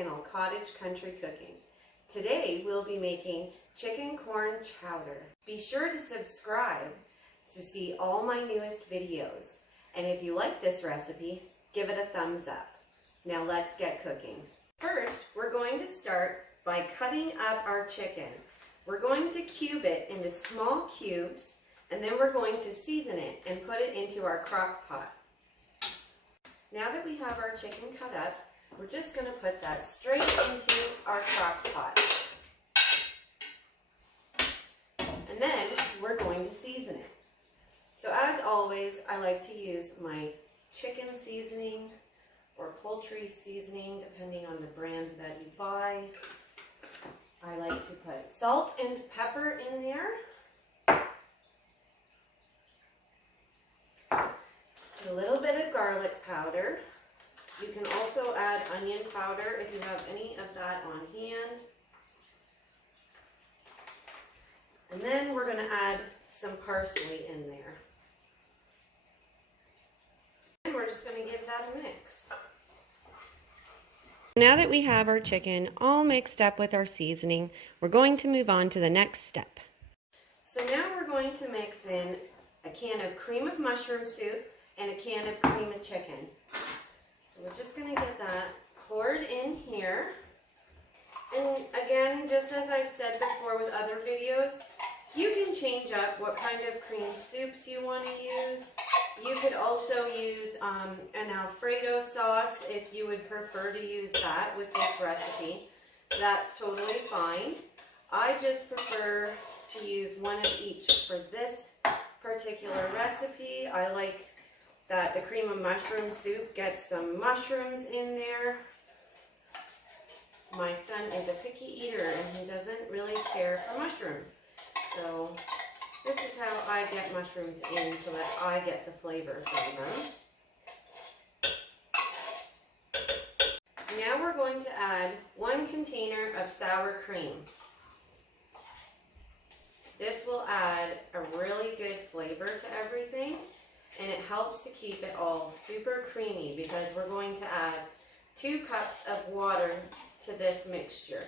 channel, Cottage Country Cooking. Today we'll be making chicken corn chowder. Be sure to subscribe to see all my newest videos. And if you like this recipe, give it a thumbs up. Now let's get cooking. First, we're going to start by cutting up our chicken. We're going to cube it into small cubes, and then we're going to season it and put it into our crock pot. Now that we have our chicken cut up, we're just going to put that straight into our crock pot. And then we're going to season it. So as always, I like to use my chicken seasoning or poultry seasoning, depending on the brand that you buy. I like to put salt and pepper in there. A little bit of garlic powder. You can also add onion powder if you have any of that on hand. And then we're going to add some parsley in there. And we're just going to give that a mix. Now that we have our chicken all mixed up with our seasoning, we're going to move on to the next step. So now we're going to mix in a can of cream of mushroom soup and a can of cream of chicken. So we're just going to get that poured in here. And again, just as I've said before with other videos, you can change up what kind of cream soups you want to use. You could also use an Alfredo sauce if you would prefer to use that with this recipe. That's totally fine. I just prefer to use one of each for this particular recipe. I like that the cream of mushroom soup gets some mushrooms in there. My son is a picky eater and he doesn't really care for mushrooms. So this is how I get mushrooms in so that I get the flavor from them. Now we're going to add 1 container of sour cream. This will add a really good flavor to everything, and it helps to keep it all super creamy because we're going to add 2 cups of water to this mixture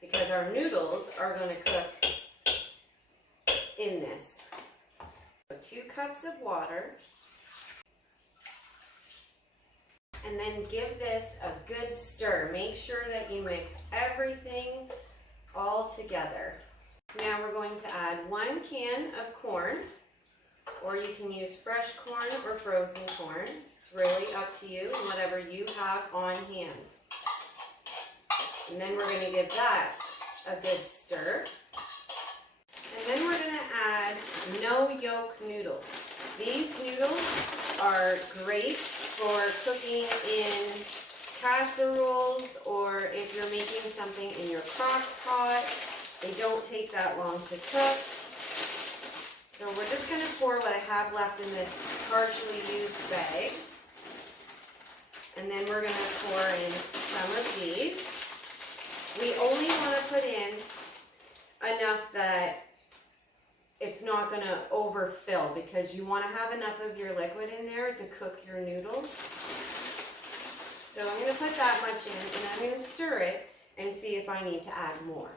because our noodles are going to cook in this. So 2 cups of water, and then give this a good stir. Make sure that you mix everything all together. Now we're going to add 1 can of corn, or you can use fresh corn or frozen corn. It's really up to you and whatever you have on hand. And then we're going to give that a good stir. And then we're going to add no yolk noodles. These noodles are great for cooking in casseroles or if you're making something in your crock pot. They don't take that long to cook. So we're just going to pour what I have left in this partially used bag. And then we're going to pour in some of these. We only want to put in enough that it's not going to overfill because you want to have enough of your liquid in there to cook your noodles. So I'm going to put that much in and I'm going to stir it and see if I need to add more.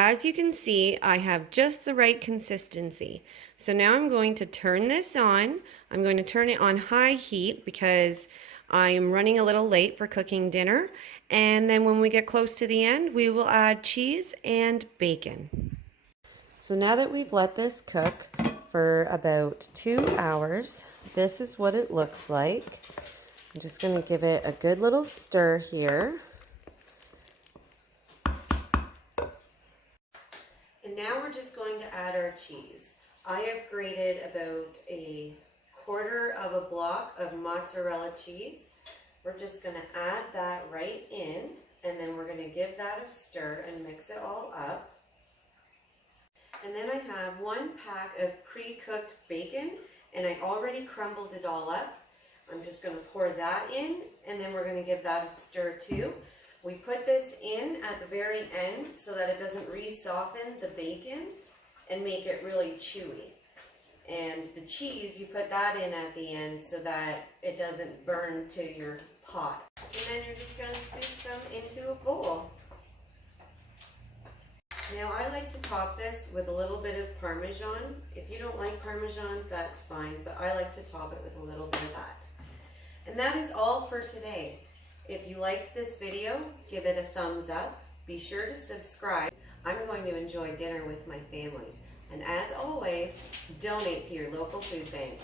As you can see, I have just the right consistency. So now I'm going to turn this on. I'm going to turn it on high heat because I am running a little late for cooking dinner. And then when we get close to the end, we will add cheese and bacon. So now that we've let this cook for about 2 hours, this is what it looks like. I'm just going to give it a good little stir here. And now we're just going to add our cheese. I have grated about a 1/4 of a block of mozzarella cheese. We're just going to add that right in, and then we're going to give that a stir and mix it all up. And then I have 1 pack of pre-cooked bacon, and I already crumbled it all up. I'm just going to pour that in, and then we're going to give that a stir too. We put this in at the very end so that it doesn't re-soften the bacon and make it really chewy. And the cheese, you put that in at the end so that it doesn't burn to your pot. And then you're just going to scoop some into a bowl. Now I like to top this with a little bit of Parmesan. If you don't like Parmesan, that's fine, but I like to top it with a little bit of that. And that is all for today. If you liked this video, give it a thumbs up. Be sure to subscribe. I'm going to enjoy dinner with my family. And as always, donate to your local food bank.